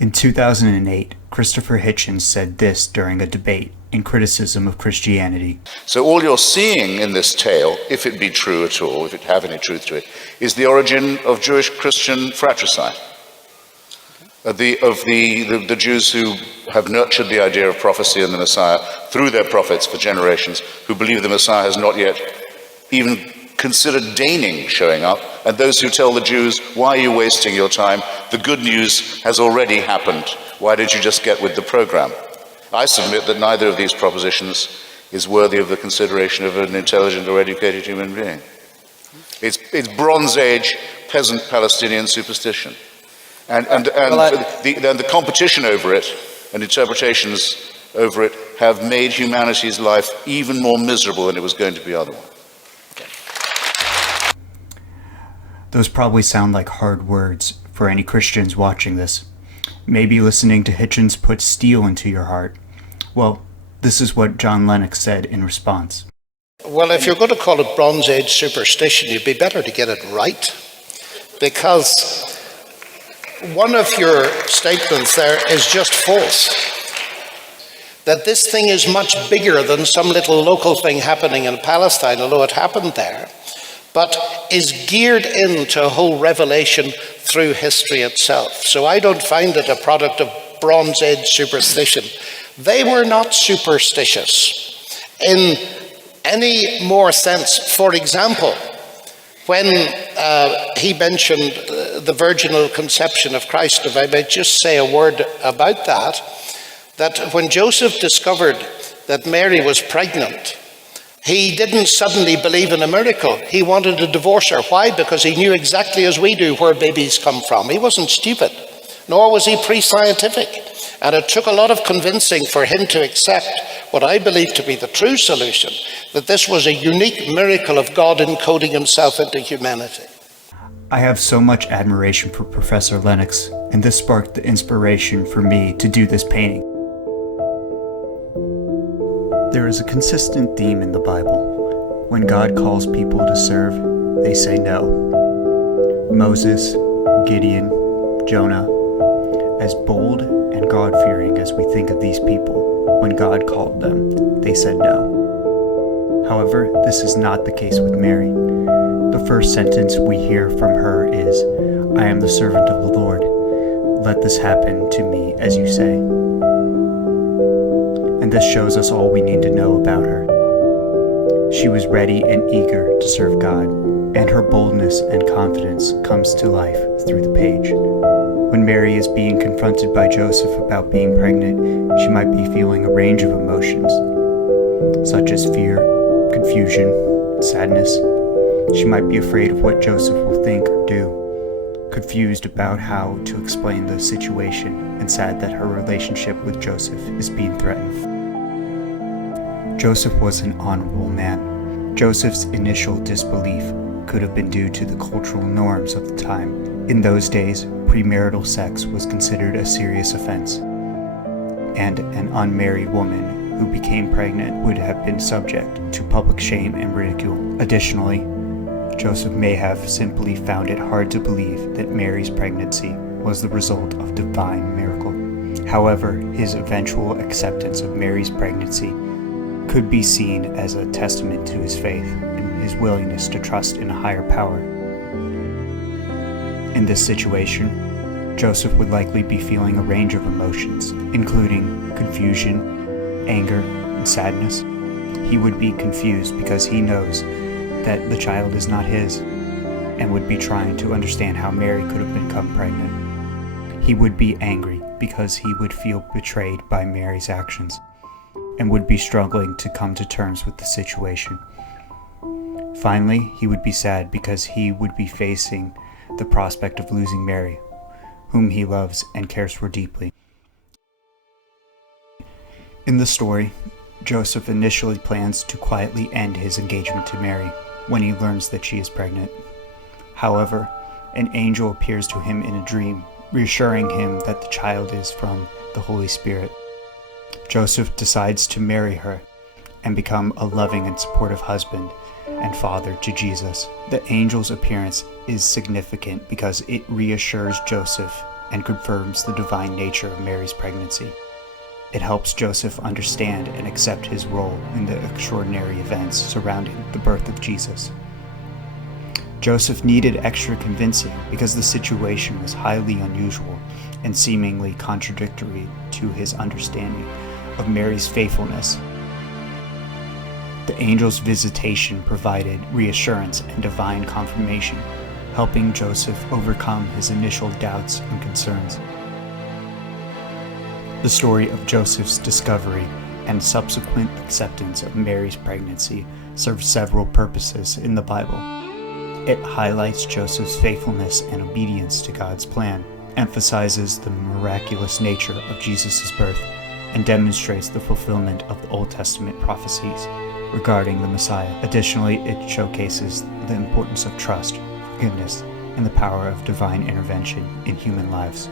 In 2008, Christopher Hitchens said this during a debate in criticism of Christianity. So all you're seeing in this tale, if it be true at all, if it have any truth to it, is the origin of Jewish-Christian fratricide. Of the Jews who have nurtured the idea of prophecy and the Messiah through their prophets for generations, who believe the Messiah has not yet even considered deigning showing up, and those who tell the Jews, why are you wasting your time? The good news has already happened. Why did you just get with the program? I submit that neither of these propositions is worthy of the consideration of an intelligent or educated human being. It's Bronze Age peasant Palestinian superstition. And the competition over it and interpretations over it have made humanity's life even more miserable than it was going to be otherwise. Those probably sound like hard words for any Christians watching this. Maybe listening to Hitchens put steel into your heart. Well, this is what John Lennox said in response. Well, if you're going to call it Bronze Age superstition, you'd be better to get it right. Because one of your statements there is just false. That this thing is much bigger than some little local thing happening in Palestine, although it happened there, but is geared into a whole revelation through history itself. So I don't find it a product of Bronze Age superstition. They were not superstitious in any more sense. For example, when he mentioned the virginal conception of Christ, if I may just say a word about that when Joseph discovered that Mary was pregnant, he didn't suddenly believe in a miracle. He wanted to divorce her. Why? Because he knew exactly as we do where babies come from. He wasn't stupid, nor was he pre-scientific. And it took a lot of convincing for him to accept what I believe to be the true solution, that this was a unique miracle of God encoding himself into humanity. I have so much admiration for Professor Lennox, and this sparked the inspiration for me to do this painting. There is a consistent theme in the Bible. When God calls people to serve, they say no. Moses, Gideon, Jonah. As bold and God-fearing as we think of these people, When God called them, they said no. However, this is not the case with Mary. The first sentence we hear from her is, "I am the servant of the Lord. Let this happen to me as you say." And this shows us all we need to know about her. She was ready and eager to serve God, and her boldness and confidence comes to life through the page. When Mary is being confronted by Joseph about being pregnant, she might be feeling a range of emotions, such as fear, confusion, sadness. She might be afraid of what Joseph will think or do, confused about how to explain the situation, and sad that her relationship with Joseph is being threatened. Joseph was an honorable man. Joseph's initial disbelief could have been due to the cultural norms of the time. In those days, premarital sex was considered a serious offense, and an unmarried woman who became pregnant would have been subject to public shame and ridicule. Additionally, Joseph may have simply found it hard to believe that Mary's pregnancy was the result of divine miracle. However, his eventual acceptance of Mary's pregnancy could be seen as a testament to his faith and his willingness to trust in a higher power. In this situation, Joseph would likely be feeling a range of emotions, including confusion, anger, and sadness. He would be confused because he knows that the child is not his, and would be trying to understand how Mary could have become pregnant. He would be angry because he would feel betrayed by Mary's actions, and would be struggling to come to terms with the situation. Finally, he would be sad because he would be facing the prospect of losing Mary, whom he loves and cares for deeply. In the story, Joseph initially plans to quietly end his engagement to Mary when he learns that she is pregnant. However, an angel appears to him in a dream, reassuring him that the child is from the Holy Spirit. Joseph decides to marry her and become a loving and supportive husband and father to Jesus. The angel's appearance is significant because it reassures Joseph and confirms the divine nature of Mary's pregnancy. It helps Joseph understand and accept his role in the extraordinary events surrounding the birth of Jesus. Joseph needed extra convincing because the situation was highly unusual and seemingly contradictory to his understanding of Mary's faithfulness. The angel's visitation provided reassurance and divine confirmation, helping Joseph overcome his initial doubts and concerns. The story of Joseph's discovery and subsequent acceptance of Mary's pregnancy serves several purposes in the Bible. It highlights Joseph's faithfulness and obedience to God's plan, emphasizes the miraculous nature of Jesus' birth, and demonstrates the fulfillment of the Old Testament prophecies regarding the Messiah. Additionally, it showcases the importance of trust, forgiveness, and the power of divine intervention in human lives.